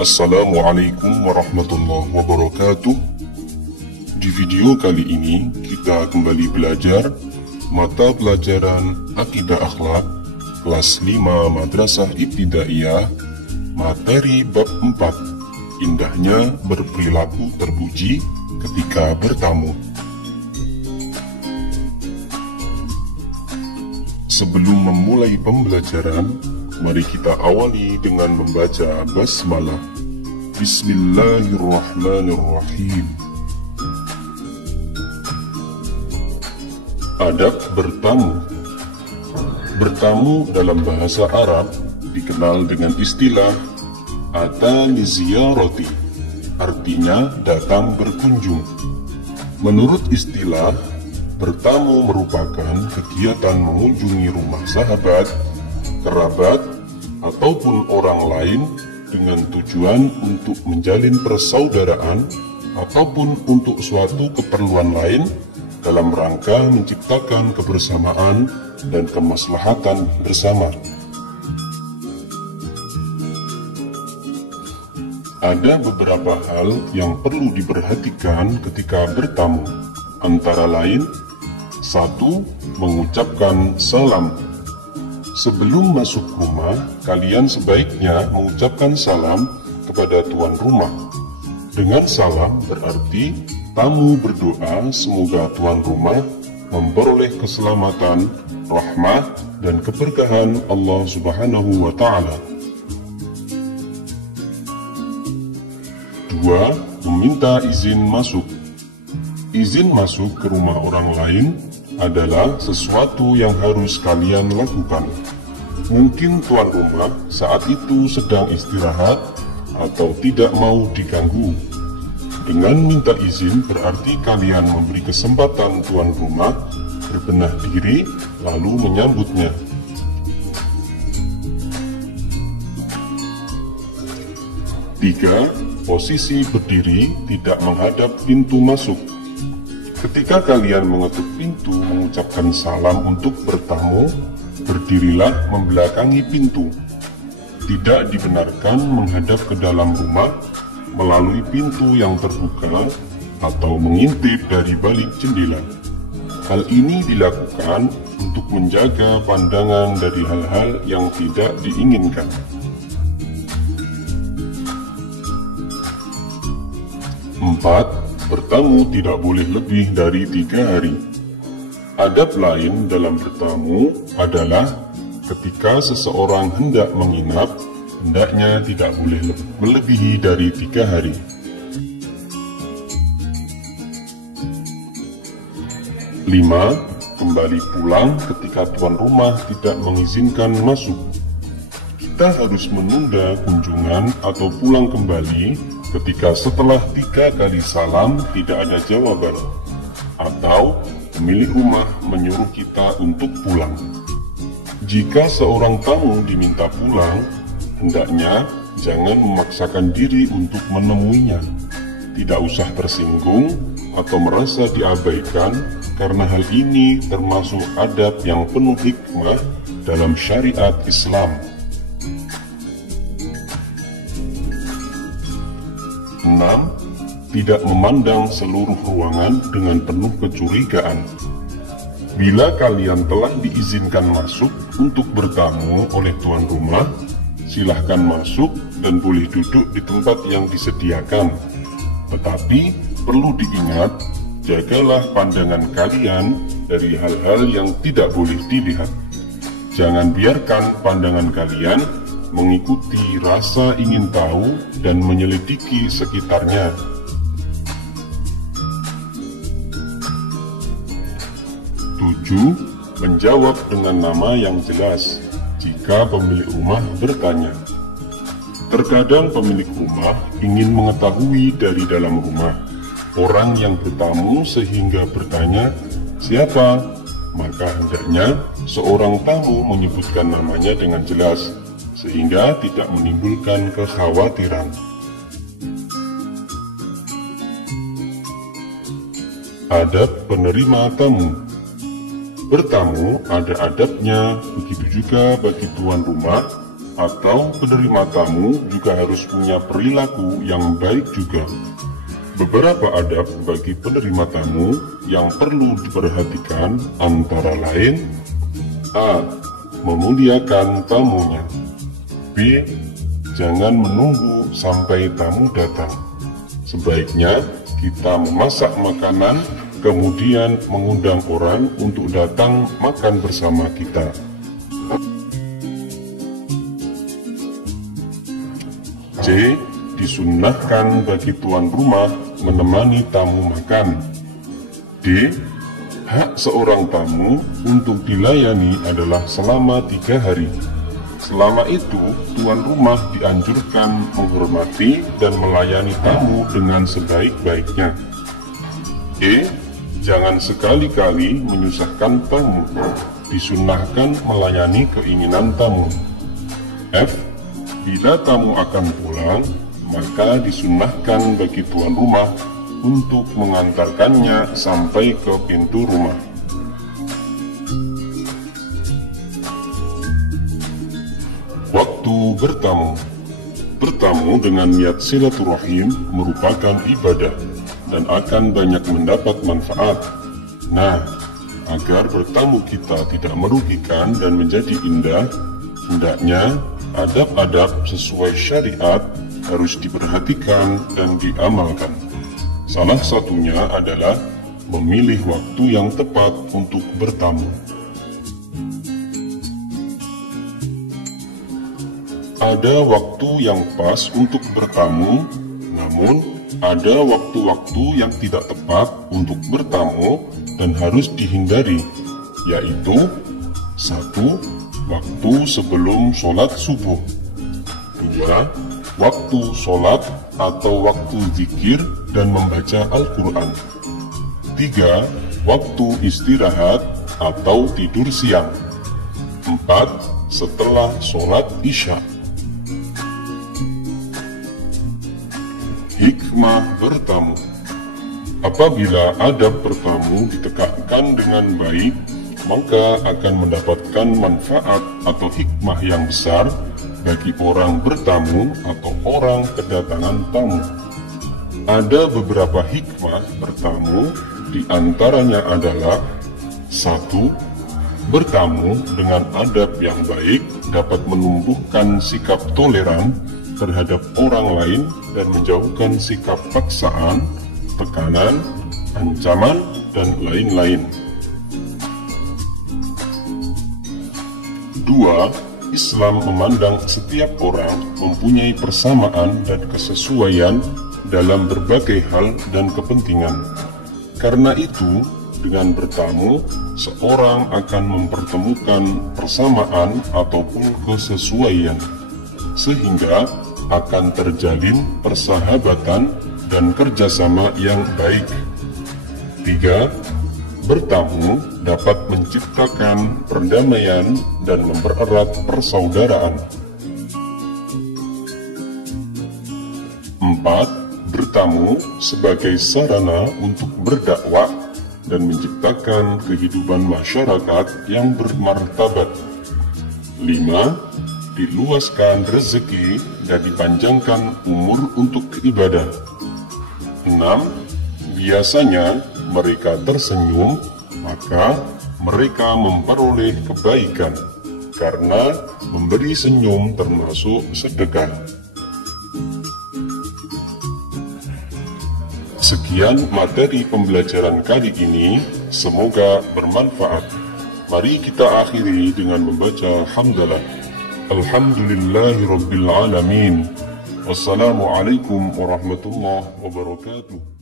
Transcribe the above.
Assalamualaikum warahmatullahi wabarakatuh. Di video kali ini kita kembali belajar mata pelajaran Akidah Akhlak kelas 5 Madrasah Ibtidaiyah, materi bab 4, indahnya berperilaku terpuji ketika bertamu. Sebelum memulai pembelajaran, mari kita awali dengan membaca basmalah. Bismillahirrahmanirrahim. Adab bertamu. Bertamu dalam bahasa Arab dikenal dengan istilah atani ziyarati, artinya datang berkunjung. Menurut istilah, bertamu merupakan kegiatan mengunjungi rumah sahabat, kerabat, ataupun orang lain dengan tujuan untuk menjalin persaudaraan ataupun untuk suatu keperluan lain dalam rangka menciptakan kebersamaan dan kemaslahatan bersama. Ada beberapa hal yang perlu diperhatikan ketika bertamu, antara lain: 1. Mengucapkan salam. Sebelum masuk rumah, kalian sebaiknya mengucapkan salam kepada tuan rumah. Dengan salam berarti tamu berdoa semoga tuan rumah memperoleh keselamatan, rahmah, dan keberkahan Allah Subhanahu wa Ta'ala. 2. Meminta izin masuk. Izin masuk ke rumah orang lain adalah sesuatu yang harus kalian lakukan. Mungkin tuan rumah saat itu sedang istirahat atau tidak mau diganggu. Dengan minta izin berarti kalian memberi kesempatan tuan rumah berbenah diri lalu menyambutnya. 3. Posisi berdiri tidak menghadap pintu masuk. Ketika kalian mengetuk pintu mengucapkan salam untuk bertamu, berdirilah membelakangi pintu. Tidak dibenarkan menghadap ke dalam rumah melalui pintu yang terbuka atau mengintip dari balik jendela. Hal ini dilakukan untuk menjaga pandangan dari hal-hal yang tidak diinginkan. 4. Bertamu tidak boleh lebih dari 3 hari. Adab lain dalam bertamu adalah ketika seseorang hendak menginap, hendaknya tidak boleh melebihi dari 3 hari. 5. Kembali pulang ketika tuan rumah tidak mengizinkan masuk. Kita harus menunda kunjungan atau pulang kembali ketika setelah 3 kali salam tidak ada jawaban, atau pemilik rumah menyuruh kita untuk pulang. Jika seorang tamu diminta pulang, hendaknya jangan memaksakan diri untuk menemuinya. Tidak usah tersinggung atau merasa diabaikan, karena hal ini termasuk adab yang penuh hikmah dalam syariat Islam. 6. Tidak memandang seluruh ruangan dengan penuh kecurigaan. Bila kalian telah diizinkan masuk untuk bertamu oleh tuan rumah, silahkan masuk dan boleh duduk di tempat yang disediakan. Tetapi perlu diingat, jagalah pandangan kalian dari hal-hal yang tidak boleh dilihat. Jangan biarkan pandangan kalian mengikuti rasa ingin tahu dan menyelidiki sekitarnya. 7. Menjawab dengan nama yang jelas jika pemilik rumah bertanya. Terkadang pemilik rumah ingin mengetahui dari dalam rumah orang yang bertamu sehingga bertanya, "Siapa?" Maka hendaknya seorang tamu menyebutkan namanya dengan jelas, sehingga tidak menimbulkan kekhawatiran. Adab penerima tamu. Bertamu ada adabnya, begitu juga bagi tuan rumah atau penerima tamu juga harus punya perilaku yang baik juga. Beberapa adab bagi penerima tamu yang perlu diperhatikan antara lain: A. Memuliakan tamunya. B. Jangan menunggu sampai tamu datang. Sebaiknya kita memasak makanan, kemudian mengundang orang untuk datang makan bersama kita. C. Disunnahkan bagi tuan rumah menemani tamu makan. D. Hak seorang tamu untuk dilayani adalah selama 3 hari. Selama itu, tuan rumah dianjurkan menghormati dan melayani tamu dengan sebaik-baiknya. E. Jangan sekali-kali menyusahkan tamu. Disunnahkan melayani keinginan tamu. F. Bila tamu akan pulang, maka disunnahkan bagi tuan rumah untuk mengantarkannya sampai ke pintu rumah. Waktu bertamu. Bertamu dengan niat silaturahim merupakan ibadah dan akan banyak mendapat manfaat. Nah, agar bertamu kita tidak merugikan dan menjadi indah, hendaknya adab-adab sesuai syariat harus diperhatikan dan diamalkan. Salah satunya adalah memilih waktu yang tepat untuk bertamu. Ada waktu yang pas untuk bertamu, namun ada waktu-waktu yang tidak tepat untuk bertamu dan harus dihindari, yaitu 1. Waktu sebelum sholat subuh. 2. Waktu sholat atau waktu zikir dan membaca Al-Quran. 3. Waktu istirahat atau tidur siang. 4. Setelah sholat isya. Hikmah bertamu. Apabila adab bertamu ditegakkan dengan baik, maka akan mendapatkan manfaat atau hikmah yang besar bagi orang bertamu atau orang kedatangan tamu. Ada beberapa hikmah bertamu, di antaranya adalah 1. Bertamu dengan adab yang baik dapat menumbuhkan sikap toleran terhadap orang lain dan menjauhkan sikap paksaan, tekanan, ancaman, dan lain-lain. 2. Islam memandang setiap orang mempunyai persamaan dan kesesuaian dalam berbagai hal dan kepentingan. Karena itu, dengan bertamu, seorang akan mempertemukan persamaan ataupun kesesuaian, sehingga akan terjalin persahabatan dan kerjasama yang baik. 3. Bertamu dapat menciptakan perdamaian dan mempererat persaudaraan. 4. Bertamu sebagai sarana untuk berdakwah dan menciptakan kehidupan masyarakat yang bermartabat. 5. Diluaskan rezeki dan dipanjangkan umur untuk ibadah. 6. Biasanya mereka tersenyum, maka mereka memperoleh kebaikan, karena memberi senyum termasuk sedekah. Sekian materi pembelajaran kali ini, semoga bermanfaat. Mari kita akhiri dengan membaca hamdalah. Alhamdulillahirabbil alamin. Wassalamualaikum warahmatullahi wabarakatuh.